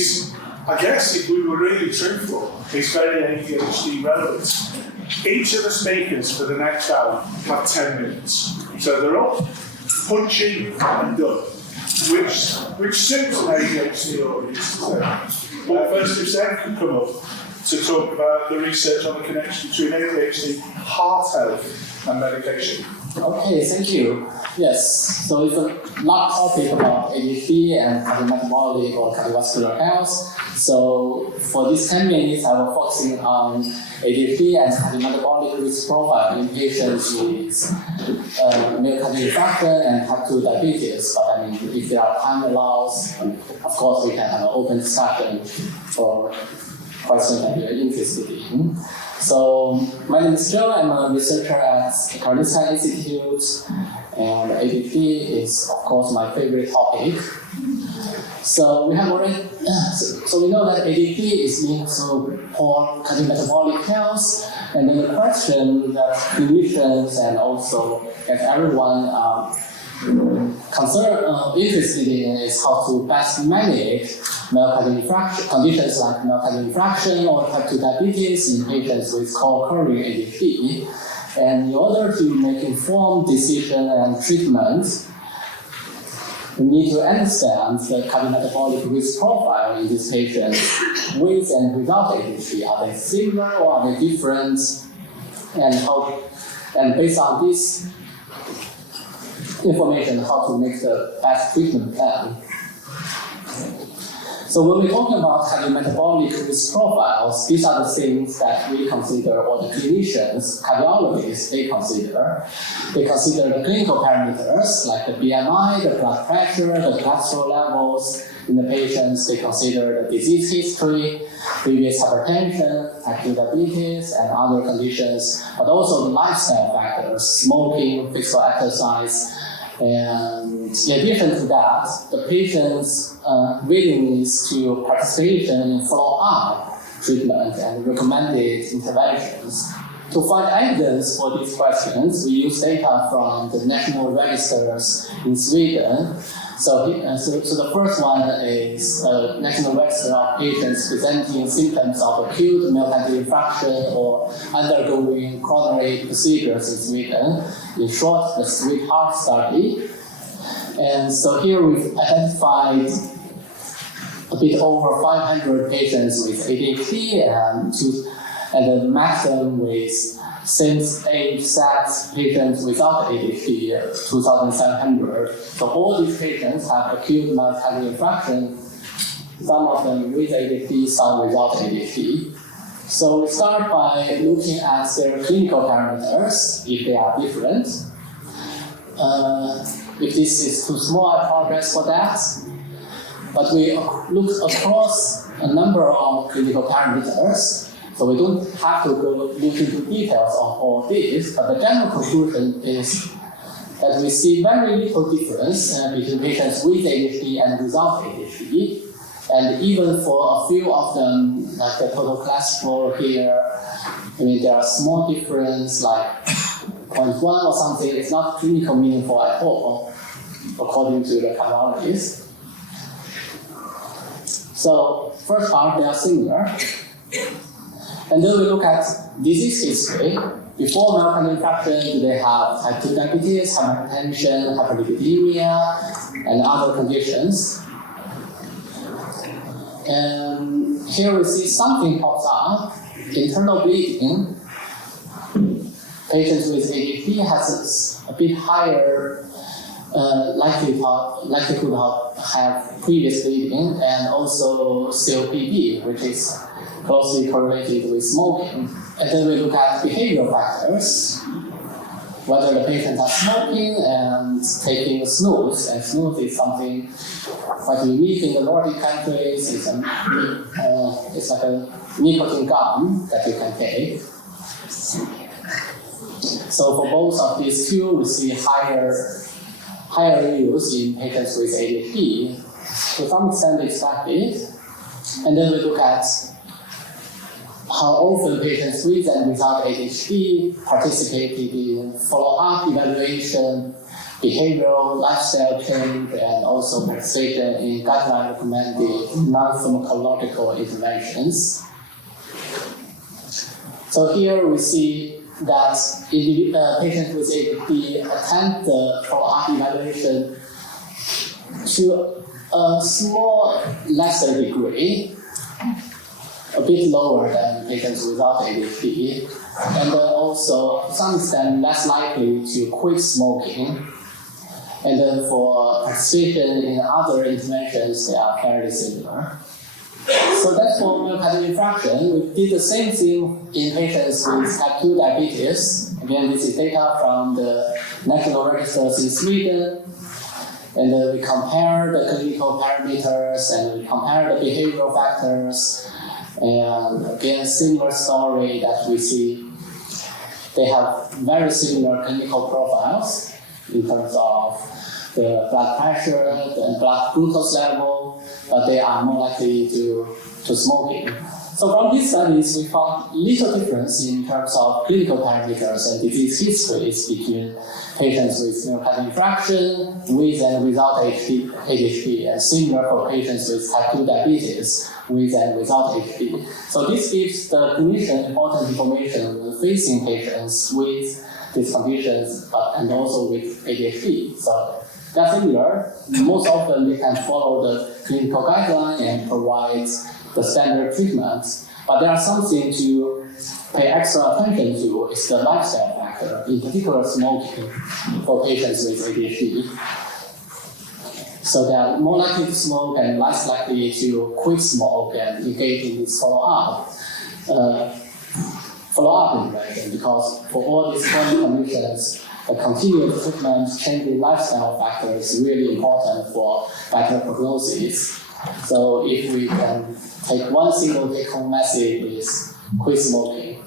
is, I guess, if we were really truthful, is very ADHD relevant. Each of the speakers for the next hour have 10 minutes. So they're up, punchy and done, which suits an ADHD audience. But first, if Zheng could come up to talk about the research on the connection between ADHD, heart health and medication. Okay, thank you. Yes, so it's a large topic about ADHD and cardiometabolic or cardiovascular health. So for these 10 minutes, I will focus on ADHD and cardiometabolic risk profile in patients with myocardial infarction and type 2 diabetes. But I mean, if there are time allows, of course, we can have an open discussion for questions that you're interested in. So my name is Zheng. I'm a researcher at the Cardiometabolic Institute, and ADHD is, of course, my favorite topic. So we have already, so we know that ADHD is linked to poor cardiometabolic health, and then the question that clinicians and also as everyone interested in is how to best manage myocardial infarction, conditions like myocardial infarction or type 2 diabetes in patients with co-occurring ADHD. And in order to make informed decision and treatment, we need to understand the cardiometabolic risk profile in these patients with and without ADHD. Are they similar or are they different? And based on this information, how to make the best treatment plan. So when we're talking about cardiometabolic risk profiles, these are the things that we consider, or the clinicians, cardiologists, they consider. They consider the clinical parameters like the BMI, the blood pressure, the cholesterol levels in the patients. They consider the disease history, previous hypertension, type 2 diabetes, and other conditions, but also the lifestyle factors, smoking, physical exercise. And in addition to that, the patient's willingness to participation in follow-up treatment and recommended interventions. To find evidence for these questions, we use data from the national registers in Sweden. So the first one is the national register of patients presenting symptoms of acute myocardial infarction or undergoing coronary procedures in Sweden. In short, the SWEET-HEART study. And so here we've identified a bit over 500 patients with ADHD and the maximum with same age set patients without ADHD, 2,700. So all these patients have acute myocardial infarction, some of them with ADHD, some without ADHD. So we start by looking at their clinical parameters, if they are different. If this is too small, I apologize for that. But we look across a number of clinical parameters. So we don't have to go look into details of all this, but the general conclusion is that we see very little difference between patients with ADHD and without ADHD. And even for a few of them, like the total cholesterol here, I mean, there are small difference, like 0.1 or something. It's not clinical meaningful at all, according to the cardiologist. So first part, they are similar. And then we look at disease history. Before myocardial infarction, do they have type 2 diabetes, hypertension, hyperlipidemia, and other conditions? And here we see something pops up, internal bleeding. Patients with ADHD has a bit higher likelihood of have previous bleeding, and also COPD, which is closely correlated with smoking. And then we look at behavioral factors, whether the patients are smoking and taking snus, and snus is something quite unique in the Nordic countries. It's like a nicotine gum that you can take. So for both of these two, we see higher use in patients with ADHD. To some extent expected. And then we look at how often patients with and without ADHD participated in follow-up evaluation behavioral lifestyle change and also participation in guideline recommended non-pharmacological interventions. So here we see that patients with ADHD attend the follow-up evaluation to a small lesser degree, a bit lower than patients without ADHD, and also to some extent less likely to quit smoking. And then for participation in other interventions, they are fairly similar. So that's for myocardial infarction. We did the same thing in patients with type 2 diabetes. Again, this is data from the national registers in Sweden. And then we compare the clinical parameters and we compare the behavioral factors. And again, similar story that we see. They have very similar clinical profiles in terms of the blood pressure and blood glucose level, but they are more likely to smoking. So from these studies, we found little difference in terms of clinical parameters and disease histories between patients with myocardial infarction, with and without ADHD, and similar for patients with type 2 diabetes, with and without ADHD. So this gives the clinician important information when facing patients with these conditions, and also with ADHD. So they're similar. Most often we can follow the clinical guideline and provide the standard treatment. But there are something to pay extra attention to is the lifestyle factor, in particular smoking for patients with ADHD. So they are more likely to smoke and less likely to quit smoke and engage in this follow-up intervention, because for all these chronic conditions, the continued treatment, changing lifestyle factors is really important for better prognosis. So if we can take one single take-home message is quit smoking.